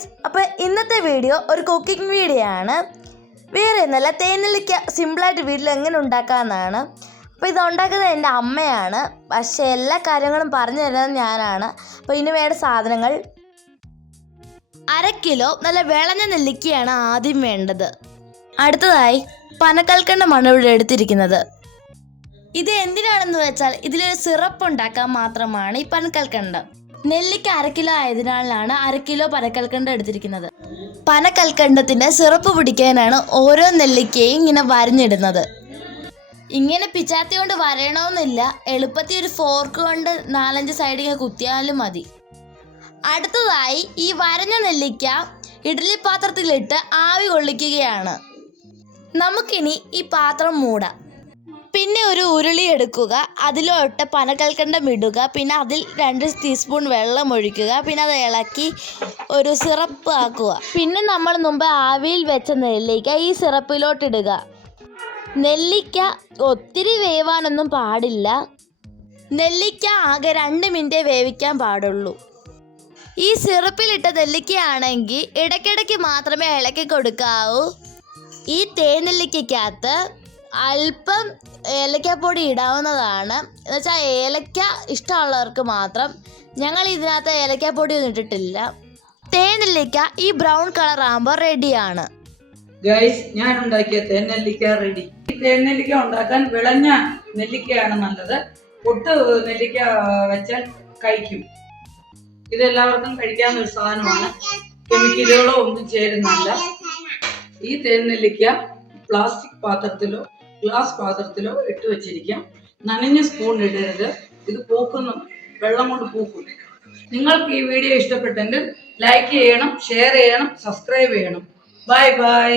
Guys, അപ്പോൾ ഇന്നത്തെ video ഒരു കുക്കിംഗ് വീഡിയോ ആണ്. വേറെ ഒന്നല്ല, തേനെല്ലിക്ക സിമ്പിളായിട്ട് വീട്ടിൽ എങ്ങനെ ഉണ്ടാക്കാമെന്നാണ്. അപ്പോൾ ഇത് ഉണ്ടാക്കുന്നത് എൻ്റെ അമ്മയാണ്, പക്ഷേ എല്ലാ കാര്യങ്ങളും പറഞ്ഞു തരുന്നത് ഞാനാണ്. അപ്പോൾ ഇതിന് വേണ്ട സാധനങ്ങൾ: 1/2 കിലോ നല്ല വിളഞ്ഞ നെല്ലിക്കയാണ് ആദ്യം വേണ്ടത്. അടുത്തതായി പനക്കൽക്കണ്ടമാണ് ഇവിടെ എടുത്തിരിക്കുന്നത്. ഇത് എന്തിനാണെന്ന് വെച്ചാൽ ഇതിലൊരു സിറപ്പ് ഉണ്ടാക്കാൻ മാത്രമാണ് ഈ പനക്കൽക്കണ്ടം. നെല്ലിക്ക 1/2 കിലോ ആയതിനാലാണ് 1/2 കിലോ പനക്കൽക്കണ്ടം എടുത്തിരിക്കുന്നത്. പനക്കൽക്കണ്ടത്തിൻ്റെ സിറപ്പ് പിടിക്കാനാണ് ഓരോ നെല്ലിക്കയും ഇങ്ങനെ വരഞ്ഞിടുന്നത്. ഇങ്ങനെ പിച്ചാത്തി കൊണ്ട് വരയണമെന്നില്ല, എളുപ്പത്തിൽ ഒരു ഫോർക്ക് കൊണ്ട് 4-5 സൈഡ് ഇങ്ങനെ കുത്തിയാലും മതി. അടുത്തതായി ഈ വരഞ്ഞ നെല്ലിക്ക ഇഡ്ഡലി പാത്രത്തിലിട്ട് ആവി കൊള്ളിക്കുകയാണ്. നമുക്കിനി ഈ പാത്രം മൂടാം. പിന്നെ ഒരു ഉരുളി എടുക്കുക, അതിലോട്ട് പനക്കൽക്കണ്ടം ഇടുക, പിന്നെ അതിൽ 2 ടീസ്പൂൺ വെള്ളം ഒഴിക്കുക, പിന്നെ അത് ഇളക്കി ഒരു സിറപ്പ് ആക്കുക. പിന്നെ നമ്മൾ മുമ്പ് ആവിയിൽ വെച്ച നെല്ലിക്ക ഈ സിറപ്പിലോട്ടിടുക. നെല്ലിക്ക ഒത്തിരി വേവാനൊന്നും പാടില്ല, നെല്ലിക്ക ആകെ 2 മിനിറ്റ് വേവിക്കാൻ പാടുള്ളൂ. ഈ സിറപ്പിലിട്ട നെല്ലിക്കയാണെങ്കിൽ ഇടയ്ക്കിടയ്ക്ക് മാത്രമേ ഇളക്കി കൊടുക്കാവൂ. ഈ തേനെല്ലിക്കകത്ത് അല്പം ഏലക്കാപ്പൊടി ഇടാവുന്നതാണ്, എന്നുവെച്ചാൽ ഏലക്ക ഇഷ്ടമുള്ളവർക്ക് മാത്രം. ഞങ്ങൾ ഇതിനകത്ത് ഏലക്കാപ്പൊടി ഒന്നും ഇട്ടിട്ടില്ല. തേനെല്ലിക്ക ഈ ബ്രൗൺ കളർ ആകുമ്പോൾ റെഡിയാണ്. ഗൈസ്, ഞാൻ ഉണ്ടാക്കിയ തേനെല്ലിക്ക റെഡി. ഈ തേനെല്ലിക്ക ഉണ്ടാക്കാൻ വിളഞ്ഞ നെല്ലിക്കയാണ് നല്ലത്. പൊട്ട് നെല്ലിക്ക വെച്ചാൽ കഴിക്കും. ഇതെല്ലാവർക്കും കഴിക്കാവുന്ന ഒരു സാധനമാണ്, കെമിക്കലുകളോ ഒന്നും ചേരുന്നില്ല. ഈ തേനെല്ലിക്ക പ്ലാസ്റ്റിക് പാത്രത്തിലോ ഗ്ലാസ് പാത്രത്തിലോ ഇട്ട് വെച്ചിരിക്കാം. നനഞ്ഞ സ്പൂൺ ഇടരുത്, ഇത് പൂക്കുന്നു, വെള്ളം കൊണ്ട് പൂക്കും. നിങ്ങൾക്ക് ഈ വീഡിയോ ഇഷ്ടപ്പെട്ടെങ്കിൽ ലൈക്ക് ചെയ്യണം, ഷെയർ ചെയ്യണം, സബ്സ്ക്രൈബ് ചെയ്യണം. Bye bye.